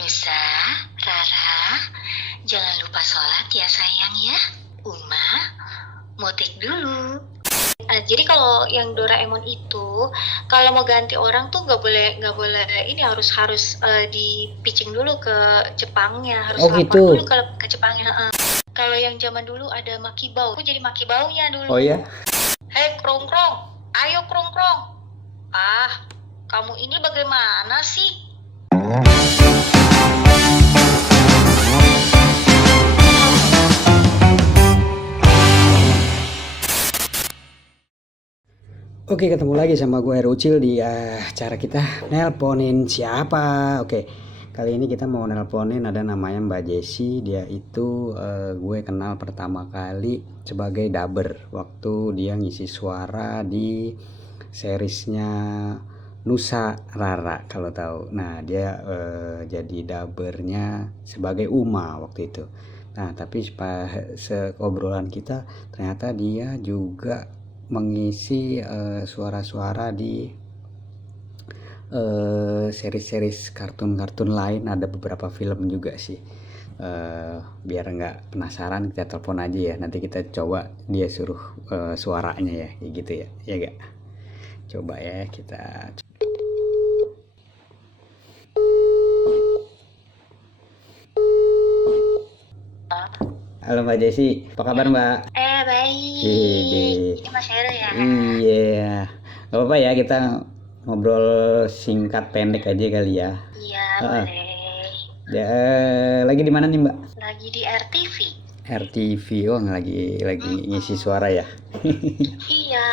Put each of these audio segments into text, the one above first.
Nusa, Rara, jangan lupa sholat ya sayang ya. Uma, mau take dulu. Jadi kalau yang Doraemon itu, kalau mau ganti orang tuh nggak boleh ini harus di pitching dulu ke Jepangnya, harus Oh lapor gitu. dulu ke Jepangnya. Kalau yang zaman dulu ada Makibau, aku jadi Makibaunya dulu. Oh ya? Hei Krong-Krong, ayo Krong-Krong. Ah, kamu ini bagaimana sih? Oke, ketemu lagi sama gue Rucil di acara kita nelponin siapa. Oke, kali ini kita mau nelponin ada namanya Mbak Jessi. Dia itu gue kenal pertama kali sebagai dubber waktu dia ngisi suara di seriesnya Nusa Rara kalau tahu. Nah, dia jadi dubbernya sebagai Uma waktu itu. Nah, tapi seobrolan kita ternyata dia juga mengisi suara-suara di seri-seri kartun-kartun lain, ada beberapa film juga sih. Biar nggak penasaran, kita telepon aja ya, nanti kita coba dia suruh suaranya ya, kayak gitu ya, ya gak? Coba ya kita. Halo Mbak Jessi, apa kabar Mbak? Baik. Ini Mas Heru ya? Iya, gak apa-apa ya, kita ngobrol singkat pendek aja kali ya. Iya, Heeh. boleh. Ya, lagi di mana nih Mbak? Lagi di RTV. RTV, oh lagi ngisi suara ya. Iya.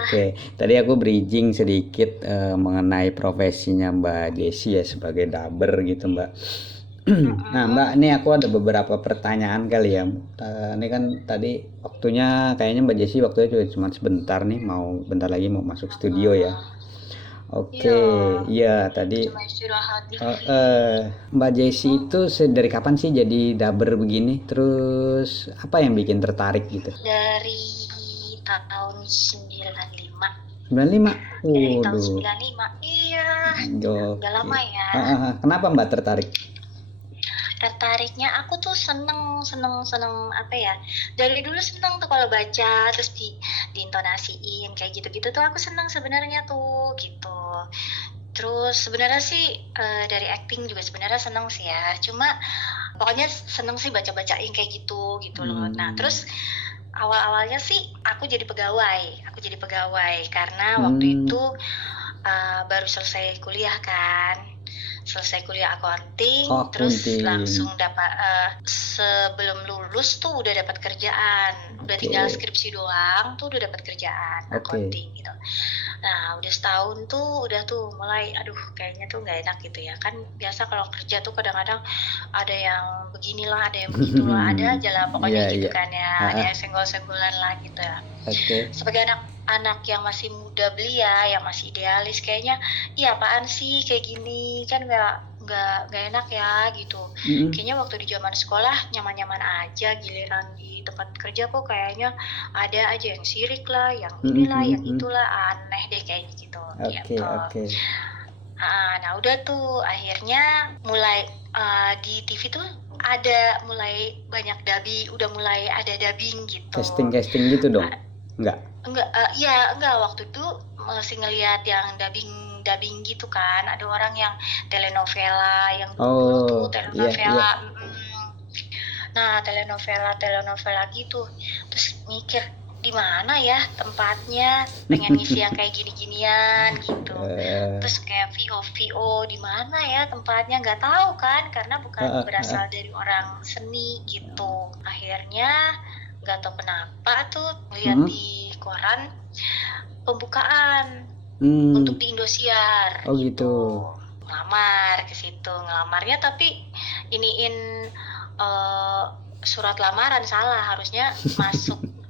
Oke, tadi aku bridging sedikit mengenai profesinya Mbak Jessi ya sebagai dubber gitu Mbak. Nah Mbak, ini aku ada beberapa pertanyaan kali ya. Ini kan tadi waktunya kayaknya Mbak Jessi waktunya cuma sebentar nih, bentar lagi mau masuk studio ya. Oke, iya tadi Cuma istirahat dikit. Mbak Jessi itu dari kapan sih jadi dubber begini? Terus apa yang bikin tertarik gitu? Dari tahun 95. 95? Dari tahun Waduh. 95. Iya. Oke. Udah lama ya. Kenapa Mbak tertarik? Tertariknya aku tuh seneng apa ya, dari dulu seneng tuh kalau baca terus diintonasiin kayak gitu-gitu tuh aku seneng sebenarnya tuh gitu. Terus sebenarnya sih dari acting juga sebenarnya seneng sih ya, cuma pokoknya seneng sih baca-bacain kayak gitu loh. Nah terus awal-awalnya sih aku jadi pegawai karena waktu itu baru selesai kuliah accounting, terus langsung dapat sebelum lulus tuh udah dapat kerjaan, udah tinggal skripsi doang tuh udah dapat kerjaan accounting gitu. Nah udah setahun tuh udah tuh mulai aduh kayaknya tuh nggak enak gitu ya kan, biasa kalau kerja tuh kadang-kadang ada yang beginilah ada yang begitulah, ada aja lah pokoknya gitu kan ya, ada yang senggol-senggolan lah gitu ya. Sebagai anak yang masih muda belia, yang masih idealis, kayaknya iya apaan sih kayak gini kan nggak enak ya gitu. Kayaknya waktu di zaman sekolah nyaman-nyaman aja, giliran di tempat kerja kok kayaknya ada aja yang sirik lah, yang inilah, yang itulah, aneh deh kayaknya gitu. Oke. Nah udah tuh akhirnya mulai di TV tuh ada mulai banyak udah mulai ada dubbing gitu. Casting gitu dong? Enggak, waktu itu masih ngelihat yang dubbing gitu kan, ada orang yang telenovela yang dulu tuh telenovela. Nah telenovela gitu, terus mikir di mana ya tempatnya, pengen ngisi yang kayak gini-ginian gitu. Terus kayak VO di mana ya tempatnya, nggak tahu kan karena bukan berasal dari orang seni gitu. Akhirnya nggak tahu kenapa tuh lihat di koran pembukaan untuk di Indosiar. Oh gitu. Ngelamar ke situ, ngelamarnya tapi iniin surat lamaran salah, harusnya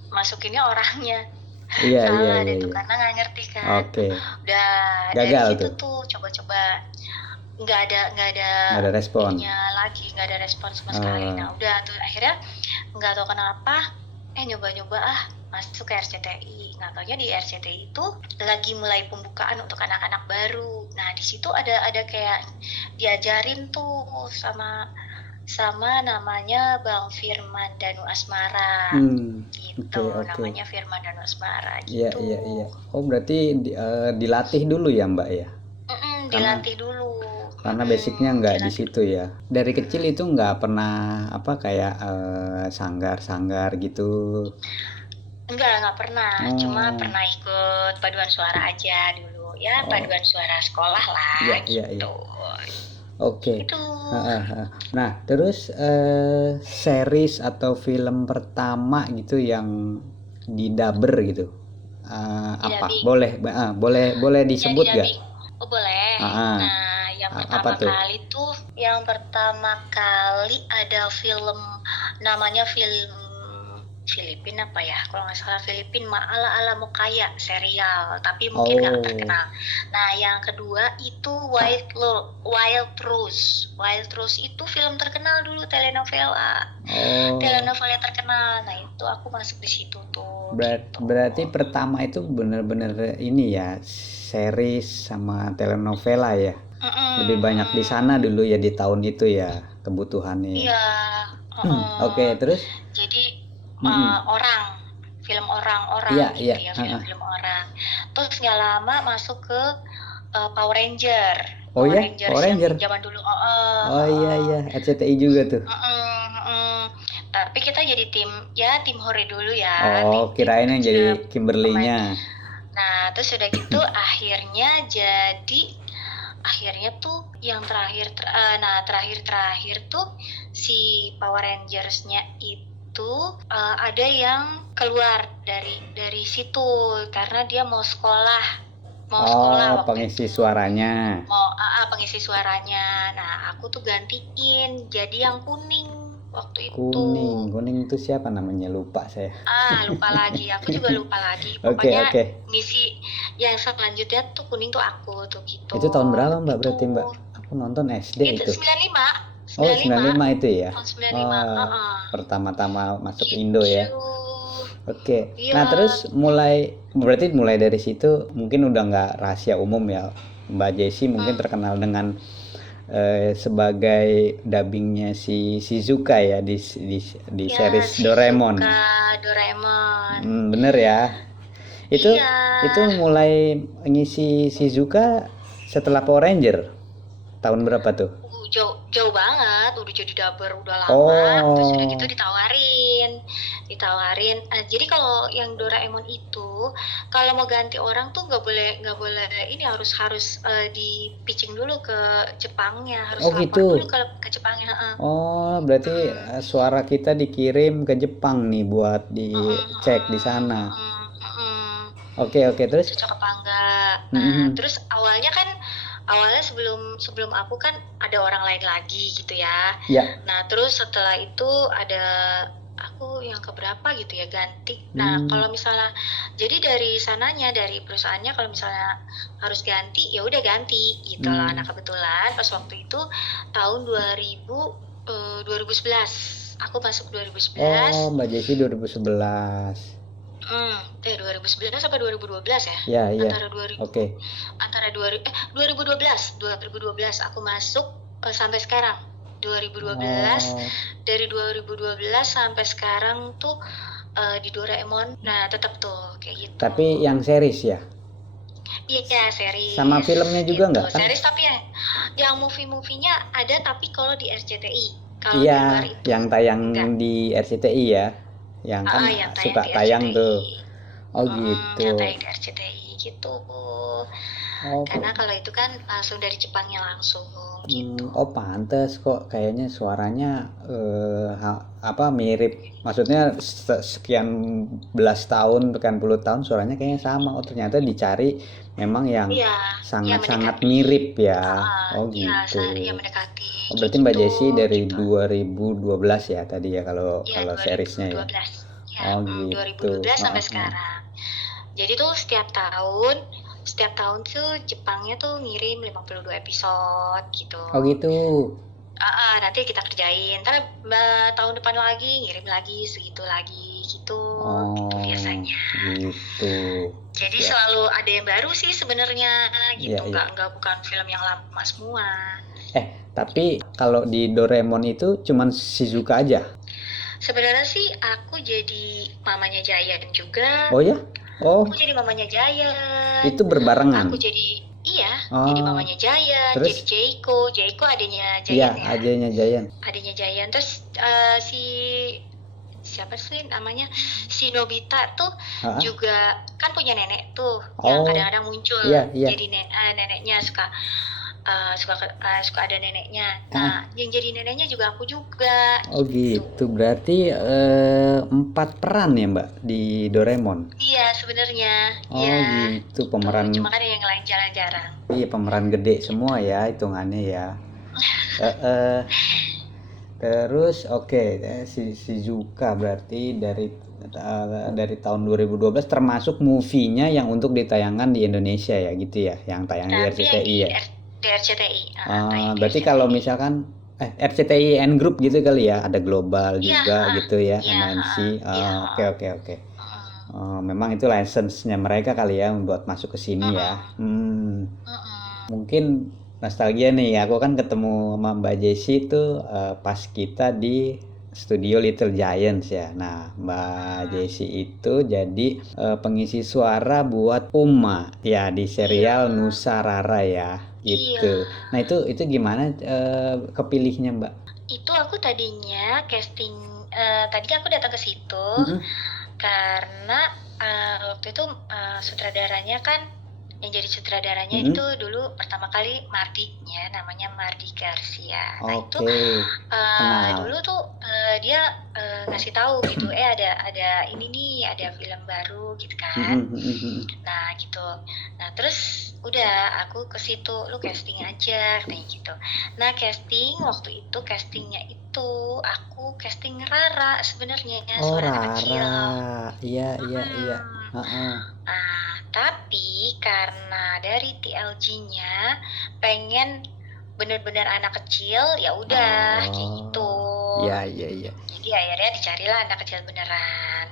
masukinnya orangnya. Salah deh tuh karena nggak ngerti kan. Udah gagal dari situ tuh coba-coba nggak ada respon lagi, nggak ada respon sama sekali. Nah udah tuh akhirnya nggak tahu kenapa nyoba-nyoba masuk ke RCTI. Nah, taunya di RCTI itu lagi mulai pembukaan untuk anak-anak baru. Nah, di situ ada kayak diajarin tuh sama namanya Bang Firman Danu Asmara. Gitu. Okay. Namanya Firman Danu Asmara Iya. gitu. Oh, berarti dilatih dulu ya, Mbak ya? Dilatih dulu. Karena basicnya nggak di situ ya. Dari kecil itu nggak pernah kayak sanggar gitu. Enggak pernah. Cuma pernah ikut paduan suara aja dulu ya, paduan suara sekolah lah gitu. Oke. Itu. Nah, terus series atau film pertama gitu yang didubber gitu. Apa? Boleh disebut nggak? Oh, boleh. Nah, yang pertama kali ada film namanya film Filipin apa ya? Kalau nggak salah Filipin Ala Mukaya serial, tapi mungkin nggak terkenal. Nah, yang kedua itu Wild Rose. Wild Rose itu film terkenal dulu, telenovela. Telenovela terkenal. Nah, itu aku masuk di situ tuh. Berarti pertama itu bener-bener ini ya, series sama telenovela ya. Lebih banyak di sana dulu ya di tahun itu ya kebutuhannya. Iya. Oke, terus? Jadi film orang gitu ya, film orang. Terus nggak lama masuk ke Power Ranger. Power Ranger zaman dulu. Iya, RCTI juga tuh. Tapi kita jadi tim Hore dulu ya. Kirain yang jadi Kimberly-nya. Nah, terus udah gitu akhirnya tuh yang terakhir tuh si Power Rangers-nya itu ada yang keluar dari situ karena dia mau sekolah pengisi suaranya. Pengisi suaranya. Nah, aku tuh gantiin jadi yang kuning waktu itu. Kuning itu siapa namanya? Lupa saya. Lupa lagi. Aku juga lupa lagi. Pokoknya misi yang selanjutnya tuh kuning tuh aku tuh gitu. Itu tahun berapa, Mbak? Berarti Mbak aku nonton SD itu. 95. 95 itu ya. Tahun 95. Pertama-tama masuk Indo ya. Oke. Iya. Nah, terus berarti mulai dari situ mungkin udah nggak rahasia umum ya. Mbak Jessie mungkin terkenal dengan sebagai dubbingnya si Shizuka ya di series Doraemon. Doraemon. Bener ya. Itu mulai ngisi Shizuka setelah Power Ranger. Tahun berapa tuh? Jauh banget, udah jadi dubber udah lama. Terus udah gitu ditawarin. Jadi kalau yang Doraemon itu kalau mau ganti orang tuh nggak boleh ini harus di pitching dulu ke Jepangnya, harus lapor gitu. dulu ke Jepangnya. Berarti suara kita dikirim ke Jepang nih buat dicek di sana. Oke, terus cocok apa enggak. Nah, terus awalnya sebelum aku kan ada orang lain lagi gitu ya. Nah, terus setelah itu ada aku yang keberapa gitu ya ganti. Nah, kalau misalnya jadi dari sananya, dari perusahaannya kalau misalnya harus ganti ya udah ganti gitu lah. Nah, kebetulan pas waktu itu tahun 2011 aku masuk 2011. Mbak Jessie 2011. 2011 sampai 2012 ya? Iya. Antara 2012 aku masuk sampai sekarang 2012. Dari 2012 sampai sekarang tuh di Doraemon. Nah, tetap tuh kayak gitu. Tapi yang series ya? Iya, series. Sama filmnya juga nggak? Series tapi yang movie-movie-nya ada tapi kalau di RCTI. Kalau di luar itu yang tayang enggak. Di RCTI ya. Yang kan yang suka tayang tuh. Gitu. Yang tayang di RCTI gitu. Karena kalau itu kan langsung dari Jepangnya langsung gitu. Pantes kok kayaknya suaranya mirip. Maksudnya sekian belas tahun, sekian puluh tahun suaranya kayaknya sama. Ternyata dicari memang yang sangat-sangat mirip ya. Gitu. Iya, mendekati. Berarti Mbak Jessie dari 2012 ya tadi ya kalau seriesnya ya. 2012 sampai sekarang. Jadi tuh setiap tahun tuh Jepangnya tuh ngirim 52 episode gitu. Gitu. Nanti kita kerjain. Ntar tahun depan lagi ngirim lagi segitu lagi gitu biasanya. Gitu. Jadi selalu ada yang baru sih sebenarnya gitu, nggak bukan film yang lama semua. Tapi kalau di Doraemon itu cuman Shizuka aja? Sebenarnya sih aku jadi mamanya Giant juga. Oh ya? Aku jadi mamanya Giant. Itu berbarengan? Aku jadi jadi mamanya Giant, terus? jadi Jayco adanya Giant ya. Adanya Giant. Adanya Giant, terus si siapa sih namanya, si Nobita tuh juga kan punya nenek tuh yang kadang-kadang muncul. Jadi neneknya suka ada neneknya. Nah, yang jadi neneknya juga aku juga. Oh gitu. Berarti 4 peran ya Mbak di Doraemon? Iya sebenarnya. Gitu pemeran. Cuma kan yang lain jarang-jarang. Iya pemeran gede semua ya hitungannya ya. Terus si Shizuka berarti dari tahun 2012 termasuk movie-nya yang untuk ditayangkan di Indonesia ya gitu ya, yang tayang di RCTI ya. Di RCTI. Berarti kalau misalkan RCTI N Group gitu kali ya, ada Global juga gitu ya, MNC. Oke. Memang itu license-nya mereka kali ya buat masuk ke sini ya. Mungkin nostalgia nih, aku kan ketemu sama Mbak Jessi tuh pas kita di studio Little Giants ya. Nah, Mbak Jessi itu jadi pengisi suara buat Uma ya di serial Nusa Rara ya. Gitu. Nah, itu gimana kepilihnya, Mbak? Itu aku tadinya casting, tadinya aku datang ke situ karena waktu itu sutradaranya kan, yang jadi sutradaranya itu dulu pertama kali Mardi-nya, namanya Mardi Garcia. Nah itu dulu tuh dia ngasih tahu gitu, ada ini nih, ada film baru gitu kan. Nah gitu. Nah terus udah aku ke situ, lu casting aja katanya gitu. Nah waktu itu castingnya itu aku casting Rara sebenarnya, suara anak kecil. Iya. Nah, tapi karena dari TLG-nya pengen bener-bener anak kecil, ya udah kayak gitu. Iya. Jadi akhirnya dicarilah anak kecil beneran.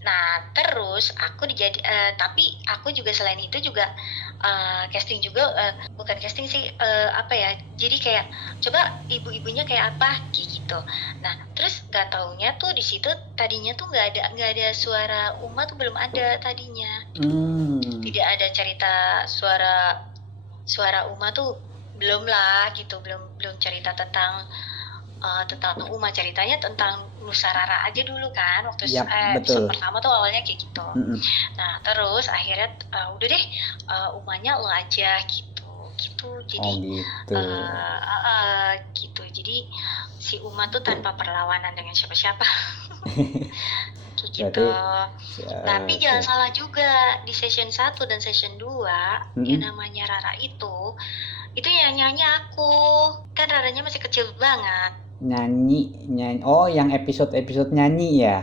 Nah terus aku tapi aku juga selain itu juga casting juga, bukan casting sih, jadi kayak coba ibu-ibunya kayak apa kayak gitu. Nah terus nggak taunya tuh di situ tadinya tuh nggak ada suara Uma tuh, belum ada tadinya. Tidak ada cerita suara Uma tuh, belum lah gitu, belum cerita tentang Uma, ceritanya tentang Nusa Rara aja dulu kan waktu episode pertama tuh awalnya kayak gitu. Nah terus akhirnya udah deh, Umanya lo aja gitu. Jadi gitu. Jadi si Uma tuh tanpa perlawanan dengan siapa-siapa. Gitu. Tapi jangan salah juga, di session 1 dan session 2 yang namanya Rara itu yang nyanyi aku. Kan Raranya masih kecil banget. Nyanyi. Oh, yang episode nyanyi ya?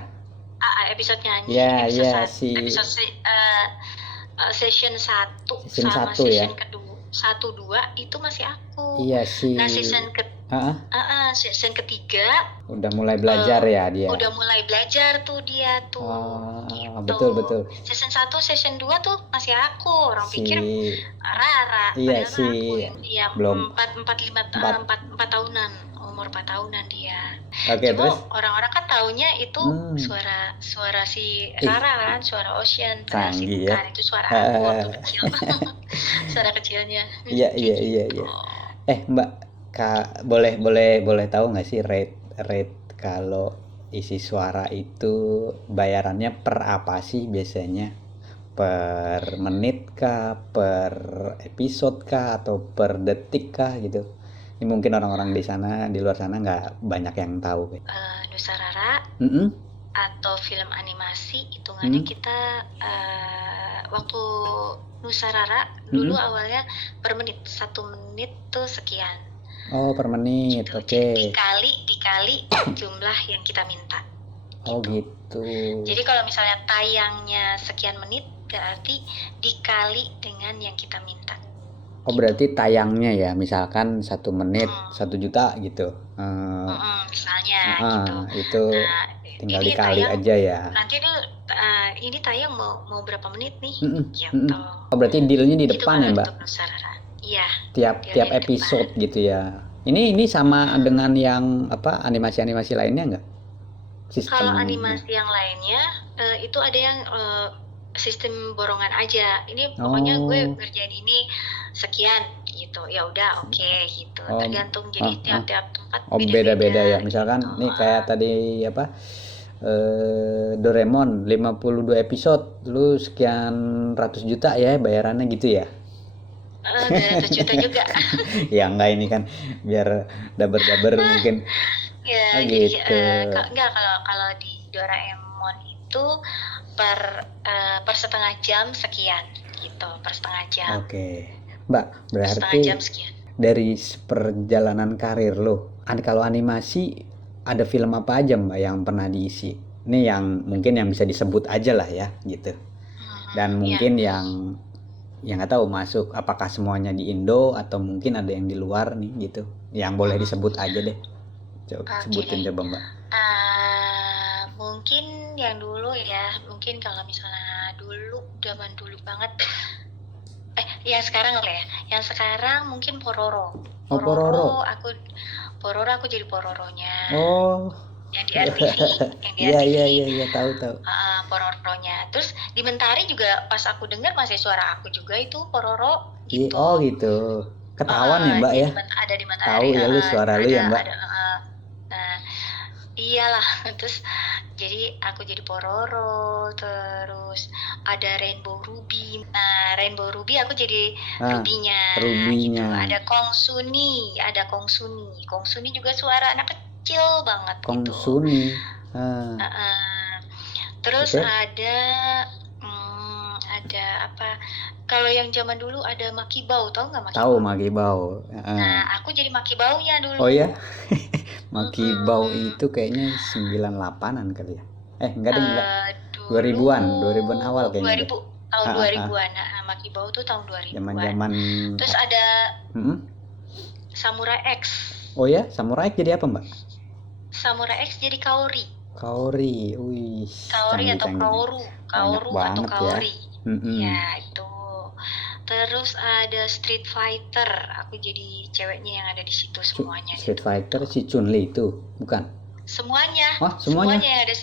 Episode nyanyi. Episode session 1 sama session kedua 1-2 itu masih aku. Iya sih. Nah season ketiga udah mulai belajar ya dia. Udah mulai belajar tuh dia tuh. Gitu. Betul. Season 1, season 2 tuh masih aku. Orang pikir Rara. Iya sih. Iya, belum 4 tahunan. Umur 4 tahunan dia. Terus orang-orang kan taunya itu suara si Rara kan, suara Ocean. Canggih ya. Itu suara aku waktu kecil. Suara kecilnya. Iya. Mbak, boleh tahu nggak sih rate kalau isi suara itu bayarannya per apa sih biasanya? Per menit kah, per episode kah, atau per detik kah gitu? Ini mungkin orang-orang di luar sana nggak banyak yang tahu. Nusa Rara atau film animasi hitungannya kita waktu Nusa Rara dulu awalnya per menit, 1 menit tuh sekian. Oh, per menit. Gitu. Oke. Dikali jumlah yang kita minta. Oh gitu. Jadi kalau misalnya tayangnya sekian menit, berarti dikali dengan yang kita minta. Oh berarti tayangnya ya, misalkan 1 menit 1 juta gitu. Misalnya gitu. Itu Nah, tinggal ini dikali tayang aja ya. nanti tuh ini tayang mau berapa menit nih gitu. Oh berarti dealnya di Itu depan ya kalau Mbak? untuk sasaran. Iya. Tiap dealnya di episode depan. gitu ya. Ini sama dengan yang apa animasi lainnya nggak? Kalau Sistemnya. animasi yang lainnya itu ada yang sistem borongan aja. Ini pokoknya gue ngerjain ini sekian gitu. Ya udah oke gitu. Tergantung jadi tiap-tiap tempat beda-beda ya. gitu. Misalkan nih kayak tadi apa? Doraemon 52 episode lu sekian ratus juta ya bayarannya gitu ya. 200 juta juga. Ya enggak, ini kan biar daber mungkin. Ya, jadi enggak, kalau di Doraemon itu per setengah jam sekian gitu, per setengah jam. Oke. Mbak, berarti setengah jam sekian. Dari perjalanan karir lo, kalau animasi ada film apa aja Mbak yang pernah diisi? Ini yang mungkin yang bisa disebut aja lah ya gitu. Dan mungkin yang nggak tahu masuk apakah semuanya di Indo atau mungkin ada yang di luar nih gitu. Yang boleh disebut aja deh. Sebutin coba Mbak. Mungkin yang dulu ya, mungkin kalau misalnya zaman dulu banget. Yang sekarang lah ya. Yang sekarang mungkin Pororo. Pororo. Aku jadi Pororonya. Oh. Yang di RTV, Iya, tahu. Pororonya. Terus di Mentari juga pas aku dengar masih suara aku juga itu Pororo gitu. Oh gitu. Ketahuan ya Mbak ya? Ada di Mentari. Tahu ya lu suara lu ya Mbak? Nah, iyalah. Terus jadi aku jadi Pororo, terus ada Rainbow Ruby. Nah, Rainbow Ruby aku jadi Ruby-nya. Gitu. Ada Kong Suni. Kong Suni juga suara anak kecil banget Kong gitu. Suni. Terus ada apa? Kalau yang zaman dulu ada Makibau, tahu nggak Makibau? Tahu Makibau. Nah, aku jadi Makibaunya dulu. Oh ya? Makibau itu kayaknya 98-an kali ya. Enggak deh, enggak. 2000-an awal kayaknya. 2000, tahun 2000-an. Nah, Makibau tuh tahun 2000-an. Zaman-zaman. Terus ada Samurai X. Oh ya, Samurai X jadi apa, Mbak? Samurai X jadi Kaori. Wih. Kaori atau Kaoru atau Kaori. Ya, itu. Terus ada Street Fighter, aku jadi ceweknya yang ada di situ semuanya. Street Fighter si Chun-Li itu, bukan? Semuanya. Oh, semuanya yang ada.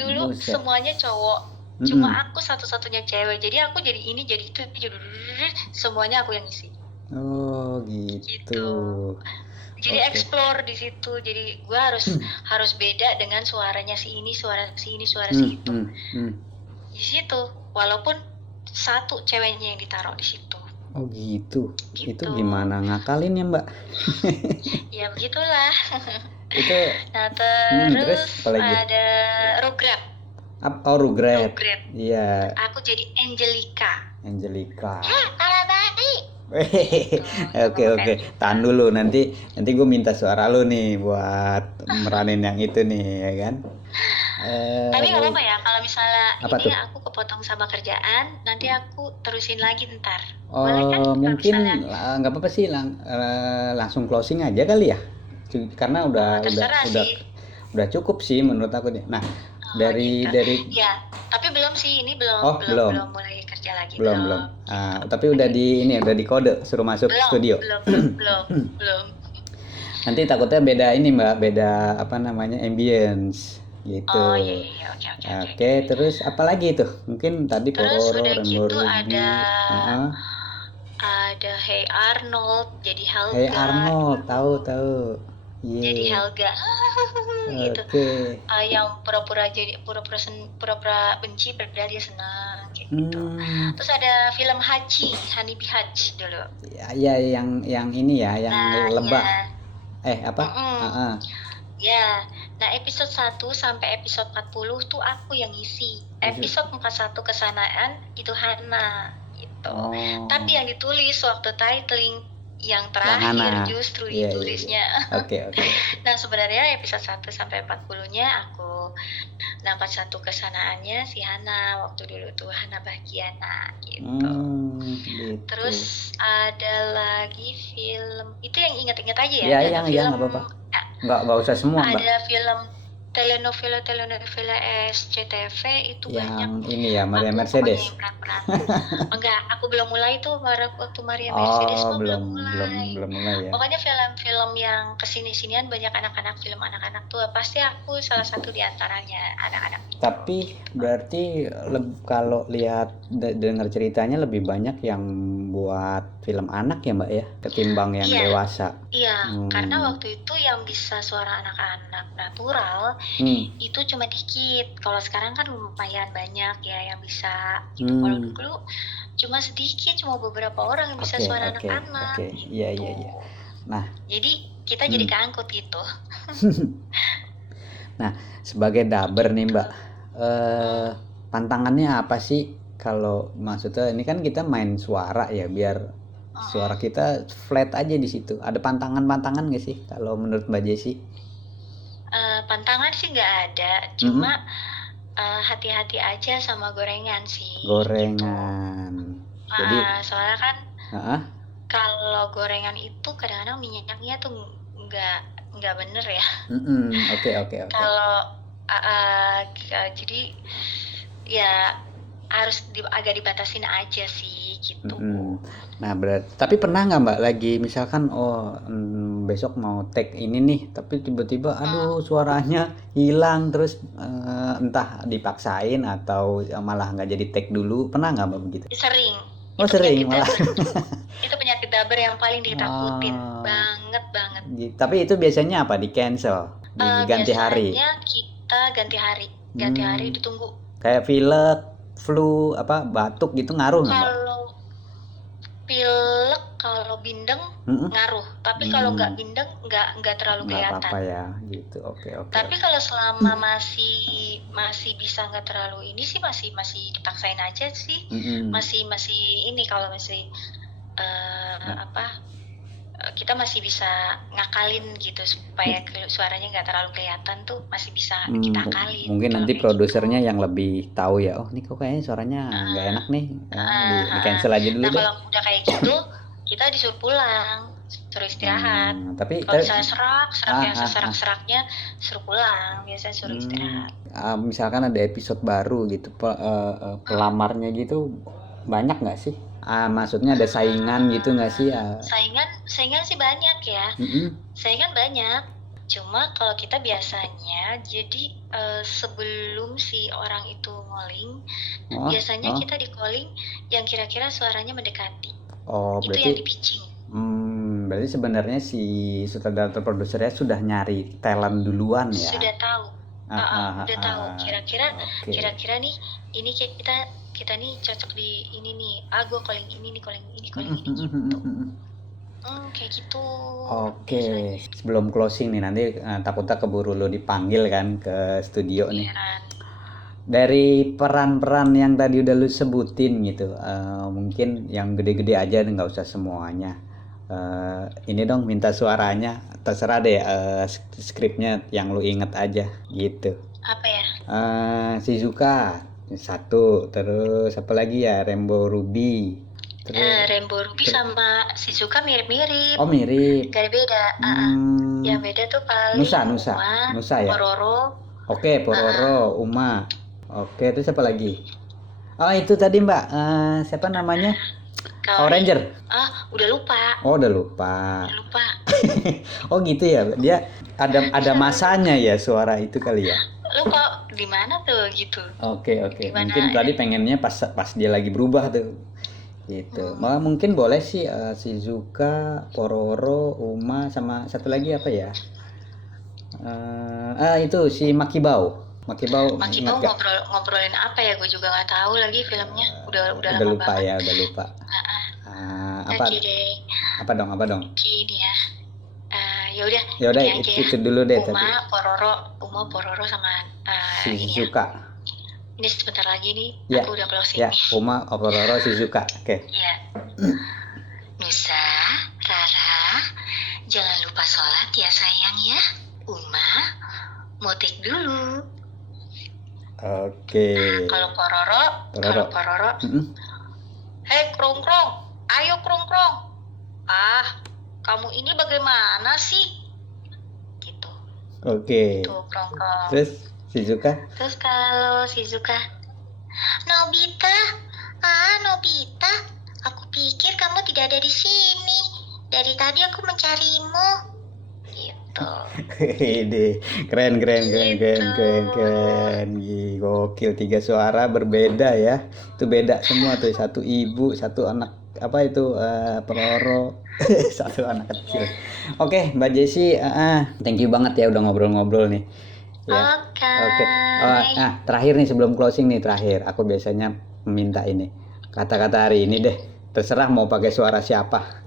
Dulu semuanya cowok. Cuma aku satu-satunya cewek. Jadi aku jadi ini, jadi itu, semuanya aku yang isi. Oh, gitu. Jadi explore di situ. Jadi gua harus beda dengan suaranya si ini, suara si itu. Di situ, walaupun satu ceweknya yang ditaruh di situ. Oh gitu. Itu gimana ngakalinnya Mbak? Ya begitulah. Itu. Nah terus ada Rugrats. Oh Rugrats. Iya. Aku jadi Angelica. Kalau baik. Oke. Tahan dulu, nanti gue minta suara lu nih buat meranin yang itu nih ya kan. Tapi nggak apa-apa ya kalau misalnya ini aku kepotong sama kerjaan, nanti aku terusin lagi ntar. Boleh kan? Mungkin nggak apa-apa sih, langsung closing aja kali ya, karena udah cukup sih menurut aku deh. Nah dari ya, tapi belum sih, ini belum mulai kerja lagi. Belum. Tapi udah di kode suruh masuk studio. Belum. Nanti takutnya beda ini Mbak, beda apa namanya ambience gitu. Oh iya, oke. Terus apa lagi itu? Mungkin tadi Pororo, Rainbow Ruby. Ada Hey Arnold jadi Helga. Hey Arnold, tahu. Yeah. Jadi Helga. Gitu. Yang pura-pura benci padahal dia senang gitu. Terus ada film Honeybee Hatch dulu. Ya, yang ini ya, yang lebah. Apa? Ya. Nah, episode 1 sampai episode 40 tuh aku yang isi. Episode 41 kesanaan itu Hana gitu. Tapi yang ditulis waktu titling yang Hana. terakhir justru Iya, ditulisnya. Oke. Nah sebenarnya episode 1 sampai 40-nya aku, nah 41 kesanaannya si Hana waktu dulu tuh, Hana Bagiana gitu. Gitu. Terus ada lagi film itu yang inget-inget aja ya. Iya, nggak apa-apa. Nggak usah semua, Mbak. Ada film telenovela SCTV itu yang banyak. ini ya, Maria Aku Mercedes. pokoknya yang peran-peran. Enggak, aku belum mulai tuh waktu Maria Mercedes mah belum mulai. belum mulai ya. Pokoknya film-film yang kesini-sinian banyak anak-anak, film anak-anak tuh pasti aku salah satu di antaranya anak-anak. Tapi berarti kalau lihat dengar ceritanya lebih banyak yang buat film anak ya, Mbak ya, ketimbang yang dewasa. Iya, karena waktu itu yang bisa suara anak-anak natural itu cuma dikit. Kalau sekarang kan lumayan banyak ya yang bisa. Gitu. Kalau dulu cuma sedikit, cuma beberapa orang yang bisa suara anak-anak. Gitu. Iya. Nah, jadi kita jadi keangkut gitu. Nah, sebagai dubber nih, Mbak, pantangannya apa sih? Kalau maksudnya ini kan kita main suara ya, biar suara kita flat aja di situ. Ada pantangan nggak sih kalau menurut Mbak Jessi? Pantangan sih nggak ada, cuma hati-hati aja sama gorengan sih. Gorengan. Gitu. Jadi soalnya kan kalau gorengan itu kadang-kadang minyaknya tuh nggak bener ya. Oke. Kalau jadi ya harus agak dibatasin aja sih gitu. Nah berarti, tapi pernah nggak Mbak lagi misalkan besok mau take ini nih, tapi tiba-tiba aduh suaranya hilang, terus entah dipaksain atau malah nggak jadi take dulu, pernah nggak Mbak begitu? Sering. Sering malah. Itu penyakit dubber yang paling ditakutin banget. Tapi itu biasanya apa, di cancel, diganti hari? Biasanya kita ganti hari ditunggu. Kayak pilek, flu, batuk gitu ngaruh nggak? Kalau pilek, kalau bindeng ngaruh, tapi kalau nggak bindeng nggak terlalu kelihatan. Nggak apa-apa ya, gitu. Oke. Tapi kalau selama masih bisa nggak terlalu ini sih masih dipaksain aja sih. Masih ini kalau masih kita masih bisa ngakalin gitu supaya suaranya nggak terlalu kelihatan tuh masih bisa kita akalin. Mungkin nanti produsernya yang lebih tahu ya. Oh, ini kok kayaknya suaranya nggak enak nih. Di cancel aja dulu. Nah, kalau udah kayak gitu, kita disuruh pulang, suruh istirahat. Tapi kalau misalnya serak-seraknya suruh pulang, biasanya suruh istirahat. Misalkan ada episode baru gitu, pelamarnya gitu banyak nggak sih? Maksudnya ada saingan gitu nggak sih? Saingan sih banyak ya. Saingan banyak. Cuma kalau kita biasanya jadi sebelum si orang itu calling, biasanya kita di calling yang kira-kira suaranya mendekati. Itu berarti yang di pitching. Berarti sebenarnya si sutradara atau produsernya sudah nyari talent duluan ya? Sudah tahu. Udah tahu kira-kira nih ini kita nih cocok di ini nih, gue calling ini gitu. Kayak gitu. Oke. Sebelum closing nih, nanti takutnya keburu lo dipanggil kan ke studio nih. Dari peran-peran yang tadi udah lu sebutin gitu, mungkin yang gede-gede aja, nggak usah semuanya. Ini dong minta suaranya, terserah deh, skripnya yang lu inget aja gitu. Apa ya? Shizuka satu, terus apa lagi ya, Rainbow Ruby. Rainbow Ruby sama Shizuka mirip-mirip. Oh mirip. Gak beda. Yang beda tuh paling Nusa ya. Pororo. Oke, Pororo, Uma. Oke, itu siapa lagi? Oh itu tadi Mbak, siapa namanya? Power Ranger. Udah lupa. Udah lupa. Oh gitu ya, dia ada masanya ya suara itu kali ya. Lo kok di mana tuh gitu? Oke. Mungkin tadi pengennya pas dia lagi berubah tuh. Gitu. Malah mungkin boleh sih Shizuka, Pororo, Uma, sama satu lagi apa ya? Itu si Makibao ngobrolin apa ya? Gue juga nggak tahu lagi filmnya. Udah lupa banget. Udah lupa. Apa dong? Gini ya. Ya udah itu dulu deh. Uma, Pororo sama Shizuka. Ini sebentar lagi nih, aku udah closing nih. Uma, Pororo, Shizuka. Oke. Iya. Misa, Rara, lupa sholat ya sayang ya. Uma mau take dulu. Oke. Kalau Pororo, hei Krong-krong, ayo Krong-krong. Kamu ini bagaimana sih? Gitu. Oke. Tuh Krong-krong. Terus Shizuka? Terus kalau Shizuka, Nobita, aku pikir kamu tidak ada di sini. Dari tadi aku mencarimu. Gitu. Ini keren. Gokil, 3 suara berbeda ya. Itu beda semua tuh, satu ibu, satu anak Pororo, satu anak kecil. Oke, Mbak Jessi, thank you banget ya udah ngobrol-ngobrol nih. Ya. Oke. Terakhir nih sebelum closing nih, aku biasanya meminta ini kata-kata hari ini deh. Terserah mau pakai suara siapa.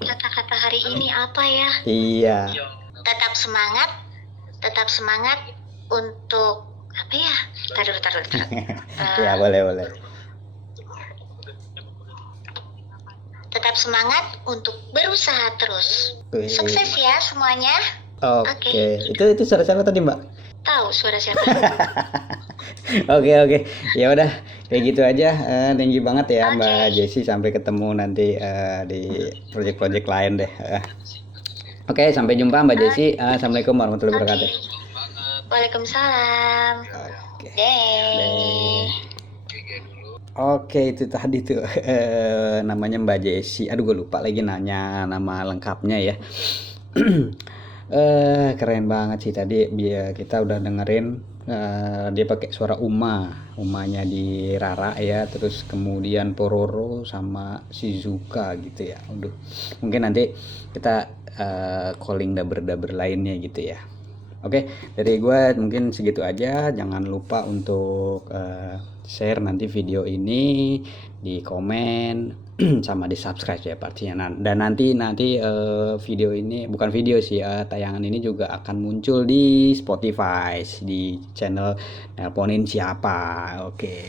Kata-kata hari ini apa ya? Iya. Tetap semangat untuk apa ya? Taruh. Ya boleh. Tetap semangat untuk berusaha terus. Sukses ya semuanya. Oke. Itu suara siapa tadi, Mbak? Tahu suara siapa? Oke. Ya udah, kayak gitu aja. Thank you banget ya Mbak Jessi. Sampai ketemu nanti di project-project lain deh. Oke, sampai jumpa Mbak Jessi. Assalamualaikum warahmatullahi wabarakatuh. Waalaikumsalam. Oke, itu tadi tuh namanya Mbak Jessi. Aduh, gue lupa lagi nanya nama lengkapnya ya. Keren banget sih tadi. Kita udah dengerin dia pakai suara umanya di Rara ya, terus kemudian Pororo sama Shizuka gitu ya. Aduh, mungkin nanti kita calling daber lainnya gitu ya. Oke, dari gue mungkin segitu aja. Jangan lupa untuk share nanti video ini, di komen sama di subscribe ya pastinya. Dan nanti video ini bukan video sih, tayangan ini juga akan muncul di Spotify di channel Nelponin Siapa. Oke.